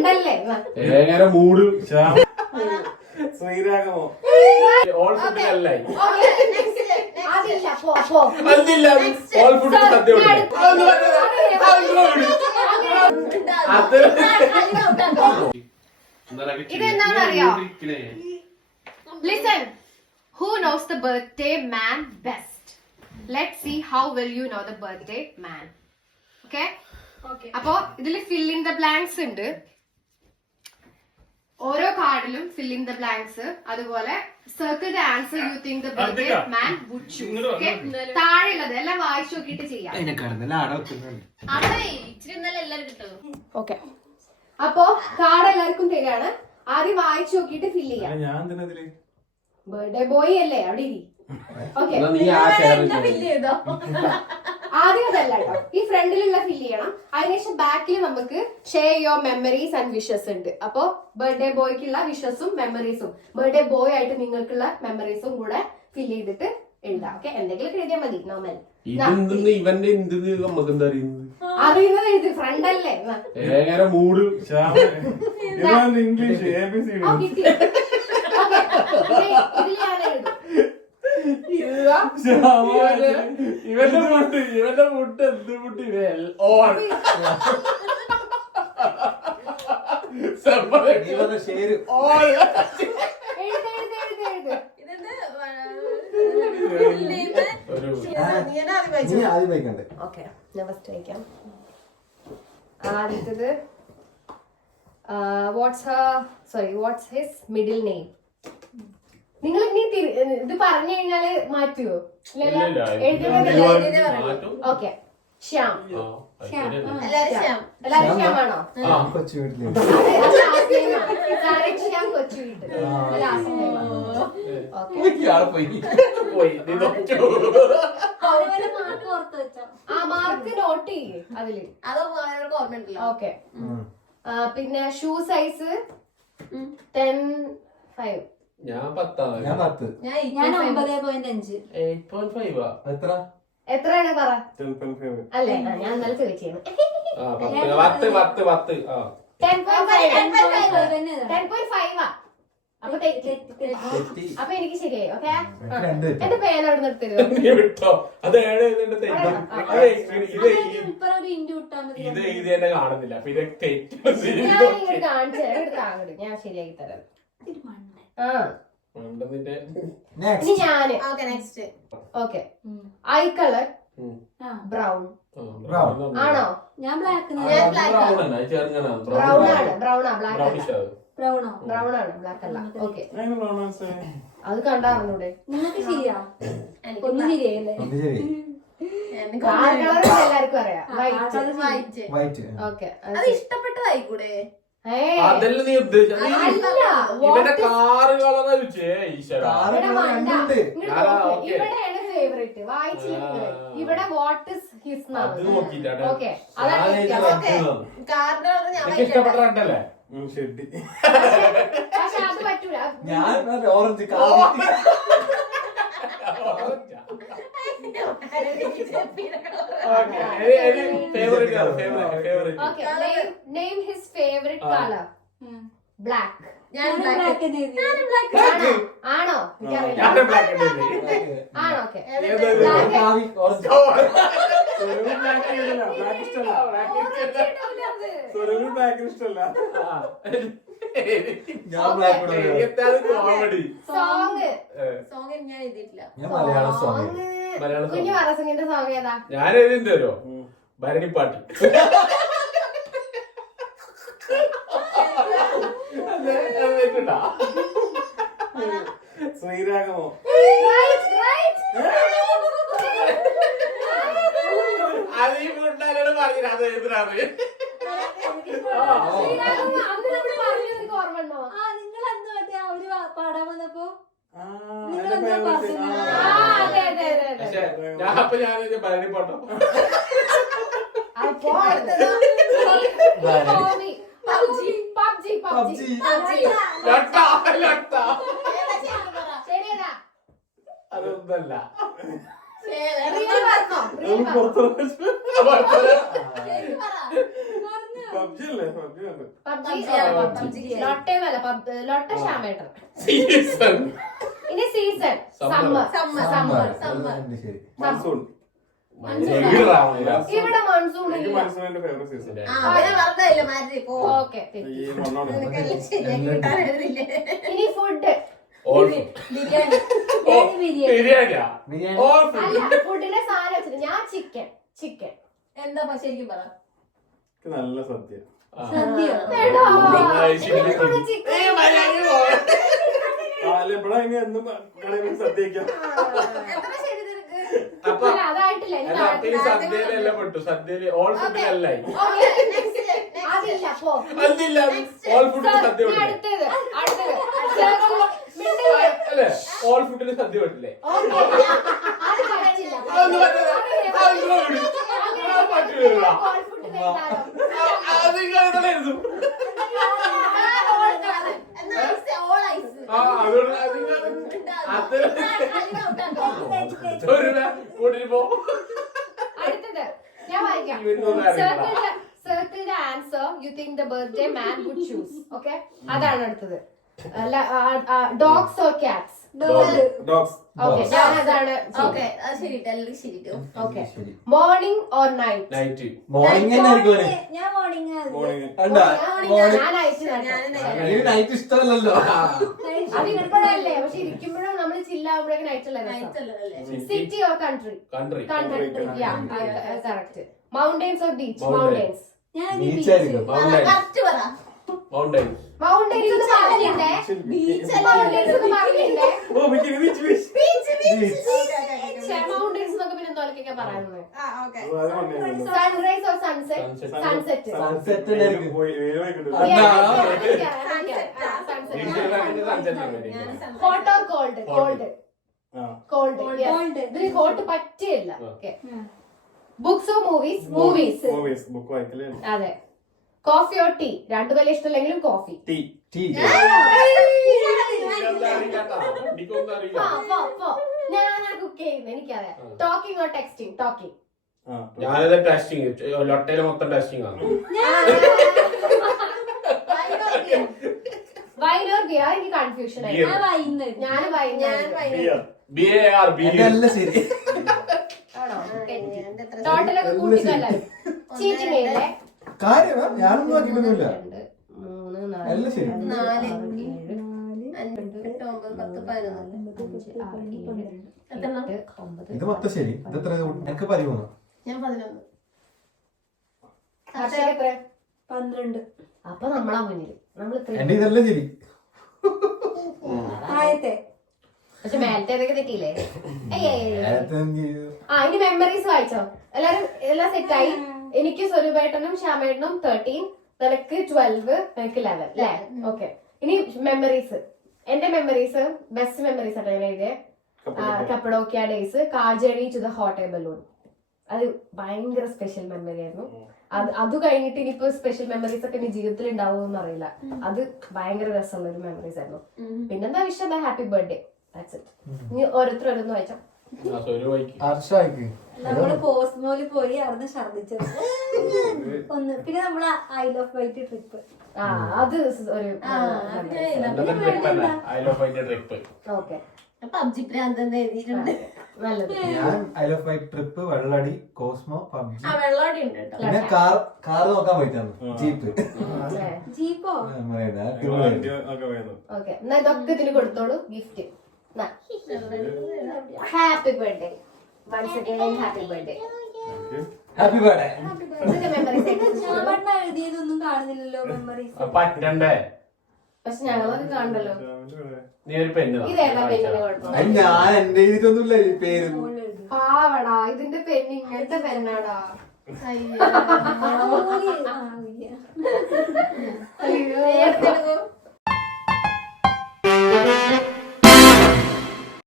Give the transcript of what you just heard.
Front അല്ലേ എങ്ങനെ മൂട് ശ്രീരാഗമോ ഓൾ ഫുഡിലല്ലേ അതില്ല പോ അതില്ല ഓൾ ഫുഡിൽ സദ്യ ഇതെന്താണെന്നറിയോ? Listen, who knows the birthday man best? Let's see how will you know the birthday man. Okay? അപ്പോ ഇതില് fill in the blanks ഉണ്ട്. ഓരോ കാർഡിലും fill in the blanks. അതുപോലെ circle the answer you think the birthday man would choose. Okay? താഴെയുള്ളത് എല്ലാം വായിച്ചു നോക്കിയിട്ട് ചെയ്യാം. Okay, അപ്പോ കാർഡ് എല്ലാവർക്കും തരാണ്. ആദ്യം വായിച്ചു നോക്കിയിട്ട് ഫില്ല് ചെയ്യാം. ബർത്ത്ഡേ ബോയ് അല്ലേ, അവിടെ ഇരി. ഓക്കെ, ആദ്യം അതല്ല കേട്ടോ, ഈ ഫ്രണ്ടിലുള്ള ഫില്ല് ചെയ്യണം. അതിനുശേഷം ബാക്കിൽ നമുക്ക് share your memories and wishes ഉണ്ട്. അപ്പോ ബർത്ത്ഡേ ബോയ്ക്കുള്ള വിഷസും മെമ്മറീസും ബർത്ത്ഡേ ബോയ് ആയിട്ട് നിങ്ങൾക്കുള്ള മെമ്മറീസും കൂടെ ഫില്ല് ചെയ്തിട്ട് എഴുതാം. ഓക്കെ, എന്തെങ്കിലും എഴുതിയാൽ മതി. നോർമൽ അറിയുന്നത് എഴുതി. ഫ്രണ്ട് അല്ലേ എങ്ങനെ മൂട് ഇംഗ്ലീഷ് ABC ഇവന്റെ മുട്ട് എന്ത് മുട്ട് ഓൺ ആദ്യത്തത് വാട്ട്സ് ഹിസ് മിഡിൽ നെയിം. നിങ്ങൾ ഇനി ഇത് പറഞ്ഞു കഴിഞ്ഞാല് മാറ്റുവോ? ഓക്കെ, ശ്യാം. എല്ലാരും ശ്യാമാണോ? ശ്യാം കൊച്ചു വീട്ടിൽ. ആ മാർക്ക് നോട്ട് ചെയ്യേ അതില്. ഓക്കെ, പിന്നെ ഷൂ സൈസ് 10.5. ഞാൻ 10. ഞാൻ 9.5. എത്രയാണ് പറ? അല്ലേ, ഞാൻ ഇന്നലെ ചോദിച്ചിരുന്നു. 10.5. അപ്പൊ എനിക്ക് ശരിയായി. ഓക്കെ, എന്റെ പേന അവിടെ നിർത്തരുത്. കാണുന്നില്ല. ഞാൻ ശരിയാക്കി തരാം. Next. ഞാന് ഓക്കെ, ഐ കളർ ബ്രൗൺ ആണോ? ഞാൻ ബ്ലാക്ക്. ബ്രൗൺ ആണ്, ബ്ലാക്ക് അല്ല. ഓക്കെ, അത് കണ്ടറിഞ്ഞൂടെ? നിങ്ങൾക്ക് ശരിയാ? ഒന്നും ശരിയായില്ലേ? എല്ലാവർക്കും അറിയാം. വൈറ്റ്. ഓക്കെ, അത് ഇഷ്ടപ്പെട്ടതായിക്കൂടെ? അതല്ല നീ ഉദ്ദേശിച്ചത്. ഇവന്റെ കാറ് കളറാ ഇവിടെയാണ് ഫേവറേറ്റ്. വായിച്ചില്ല ഇവിടെ വാട്ട് ഇസ് ഹിസ് ഓക്കെ, ഇഷ്ടപ്പെട്ട റെഡല്ലേ? പക്ഷെ അത് പറ്റൂല. ഞാൻ orange. Name his favorite color. Black. ആണോ? ആണോ? ഓക്കെ, കുഞ്ഞു പറസിന്റെ സോങ് ഏതാ? ഞാൻ എഴുതിന്റെ തരോ? ഭരണിപ്പാട്ട്. ശ്രീരാഗമോ? അത് എഴുതിനാണ്. പാടാൻ വന്നപ്പോ ഞാൻ ഭരണിപ്പാട്ടോ. അതൊന്നല്ല. പബ്ജി അല്ലേ പബ്ജി ഉണ്ട് പബ്ജി ലൊട്ടേന്നല്ല ലൊട്ട ശ്യാമേട്ടൻ. സീസൺ ഇനി സീസൺ Summer. സമ്മർ. ശരി. മൺസൂൺ ഇവിടെ മൺസൂൺ എനിക്ക് ഇല്ല. മൺസൂൺ എന്റെ ഫേവറേറ്റ് സീസൺ ഓക്കെ ഈ മണ്ണോട് ഇനി ഫുഡ്. ബിരിയാണി ബിരിയാണിയാ ബിരിയാണി ഓൾ അല്ല ഫുഡിന്റെ സാധനം വെച്ചിട്ട് ഞാൻ ചിക്കൻ. എന്താ ശരിക്കും പറ എനിക്ക് നല്ല സദ്യ സദ്യയോ എടാ, ചിക്കൻ. എനിക്കിവിടെ ചിക്കൻ. ആലപ്പുഴ ഇനി എന്നും കടയിൽ സദ്യക്കാം എത്ര ശരി നിനക്ക് അപ്പൊ അല്ല, അതായിട്ടില്ല ഇനി അല്ല, അപ്പൊ ഈ സദ്യയിലെല്ലാം പെട്ടു സദ്യയില് ഓൾ ഫുഡിലല്ലായി Okay, അതില്ല പോ. അതില്ല ഓൾ ഫുഡിൽ സദ്യ ഇനി പെട്ടില്ലേ അടുത്തത് Circle. മിണ്ടില്ലേ? അല്ലേ ഓൾ ഫുഡിൽ സദ്യ പെട്ടില്ലേ Okay. അത് പറ്റില്ല. അതൊന്നും പറ്റില്ല. അതൊന്നും പറ്റില്ല. All food കഴിക്കാലോ. അത് ഇങ്ങനെയായിരുന്നു. ആ അതുകൊണ്ട് അത് കൂട്ടിട്ട് പോ അടുത്തത് ഞാൻ വായിക്കാം. ഇവരിതൊന്നും അറിയില്ല. Circle the answer you think the birthday man would choose. Okay? അതാണ് അടുത്തത്. Dogs or cats? Dogs Okay, ഞാൻ അതാണ്. ഓക്കെ അത് ശരിട്ടോ എല്ലാവർക്കും ശരിട്ടോ Okay. ശരി. Morning or night? Night morning തന്നെ ആയിരിക്കും അവന്. ഞാൻ മോർണിംഗ് മോർണിംഗ് കണ്ടാ? മോർണിംഗ്. ഞാൻ അയച്ചു എനിക്ക് നൈറ്റ് ഇഷ്ടമല്ലല്ലോ. അത് ഇപ്പോഴല്ലേ പക്ഷെ ഇരിക്കുമ്പോഴും നമ്മൾ ചില്ലാവുമ്പോഴേക്കും നൈറ്റ് അല്ലേ നൈറ്റ് അല്ലേ city or country? Country correct. Mountains or beach? Mountains. Mountains. Beach ആയിരിക്കും. കറക്റ്റ് പറ മൗണ്ടൈൻസ് മൗണ്ടെയിൻസ് എന്ന് പറഞ്ഞിട്ടുണ്ടേ. മൗണ്ടെയിൻസ് എന്ന് പറഞ്ഞിട്ടുണ്ടേ. ഓ ബീച്ച് ബീച്ച് ബീച്ച് മൗണ്ടെയിൻസ് എന്നൊക്കെ പിന്നെ എന്തോലൊക്കെ പറയുന്നത്. അത് കൊണ്ടുപോയി sunrise or sunset? Sunset. Sunset തന്നെ ആയിരിക്കും. പോയി വേഗമായി കിട്ടും hot or cold? Cold. Cold. ഇതിന് ഹോട്ട് പറ്റില്ല. Okay. Books or movies? Movies. Movies book വായിക്കലേ അതെ. Coffee or tea? രണ്ടു വലിയ ഇഷ്ടമല്ലെങ്കിലും കോഫി. Tea tea. ഞാനാ കുക്ക് ചെയ്യുന്നത് എനിക്കറിയാം. Talking or texting? ടോക്കിംഗ്. ഞാനിത് ടെസ്റ്റിംഗ് ലൊട്ടയില് മൊത്തം ടെസ്റ്റിംഗ് ആണ് വൈൻ ഓർ ബിയർ? എനിക്ക് കൺഫ്യൂഷൻ ആയി. Beer. ഞാൻ വൈൻ. BAR ഇതെല്ലാം ശരി. ആണോ? ടോട്ടലൊക്കെ കൂട്ടിക്കല്ല. ചീറ്റിംഗ് ചെയ്യല്ലേ? കാര്യമാ ഞാനൊന്നും ആക്കിയിട്ടൊന്നുമില്ല. 2, 3, 4, എല്ലാം ശരി. 4, 7, 8, 9, 10, 11. 8, ഇത് മൊത്തം ശരി. ഇത് എത്ര എനിക്ക് 13. ഞാൻ 11. ഹർഷയ്ക്ക് എത്ര? 12. അപ്പൊ നമ്മളാ മുന്നിൽ. നമ്മൾ എന്റെ ഇതെല്ലാം ശരി. പക്ഷെ മേലത്തെ ഏതൊക്കെ തെറ്റിയില്ലേ? നേരത്തെ എന്ത് ചെയ്തു? ഇനി മെമ്മറീസ് വായിച്ചോ? എല്ലാം സെറ്റായി. എനിക്ക് സ്വരൂപേട്ടനും ശ്യാമേട്ടനും 13, നിനക്ക് 12, നിനക്ക് 11 അല്ലേ? ഓക്കെ. ഇനി മെമ്മറീസ്. എന്റെ മെമ്മറീസ് ബെസ്റ്റ് മെമ്മറീസ് ആട്ടോ ഞാൻ എഴുതിയ. Cappadocia days, car journey to the hot air balloon. അത് ഭയങ്കര സ്പെഷ്യൽ മെമ്മറി ആയിരുന്നു. അത് കഴിഞ്ഞിട്ട് ഇനിയിപ്പോ സ്പെഷ്യൽ മെമ്മറീസ് ഒക്കെ ഇനി ജീവിതത്തിൽ ഉണ്ടാവുമെന്ന് അറിയില്ല. അത് ഭയങ്കര രസമുള്ള ഒരു മെമ്മറീസ് ആയിരുന്നു. പിന്നെന്താ വിഷയം? Happy birthday. That's it. ഇനി ഓരോരുത്തരോടൊന്ന് വായിച്ചോ. ഹർഷായിക്ക് നമ്മള് പോസ്റ്റ്മോളിൽ പോയി അവിടുന്ന് ഛർദിച്ചത് ഒന്ന്. പിന്നെ നമ്മള് ഐ ലവ് വൈറ്റ് ട്രിപ്പ്. അത് ഒരു ഓക്കെ. പബ്ജി പ്രാന്തെന്ന് എഴുതിയിട്ടുണ്ട്. നല്ലത്. ഞാൻ ഐ ലവ് വൈറ്റ് ട്രിപ്പ്, വെള്ളടി, കോസ്മോ, പബ്ജി. വെള്ളോടി ഉണ്ട് കേട്ടോ. പിന്നെ കാർ നോക്കാൻ പോയിട്ടാണ്. ജീപ്പ്. ജീപ്പോ ഓക്കെ. എന്നാ ഇതൊക്കെ ഇതിന് കൊടുത്തോളൂ gift. Happy birthday. Once again happy birthday. Happy birthday. ഇതിന്റെ മെമ്മറീസ് ഞാൻ പണ്ട് എഴുതിയതൊന്നും കാണുന്നില്ലല്ലോ മെമ്മറീസ്. പറ്റണ്ടേ പക്ഷെ ഞങ്ങളൊക്കെ കാണണ്ടല്ലോ. നീ ഒരു പെണ്ണ് ഇതേതാ പെണ്ണിന്റെ കുഴപ്പം? ഞാൻ എന്റെ എഴുതിയിട്ടൊന്നുമില്ല ഈ പേര്. പാവടാ, ഇതിന്റെ പെണ്ണ് ഇങ്ങനത്തെ പെണ്ണാടാ. അയ്യോ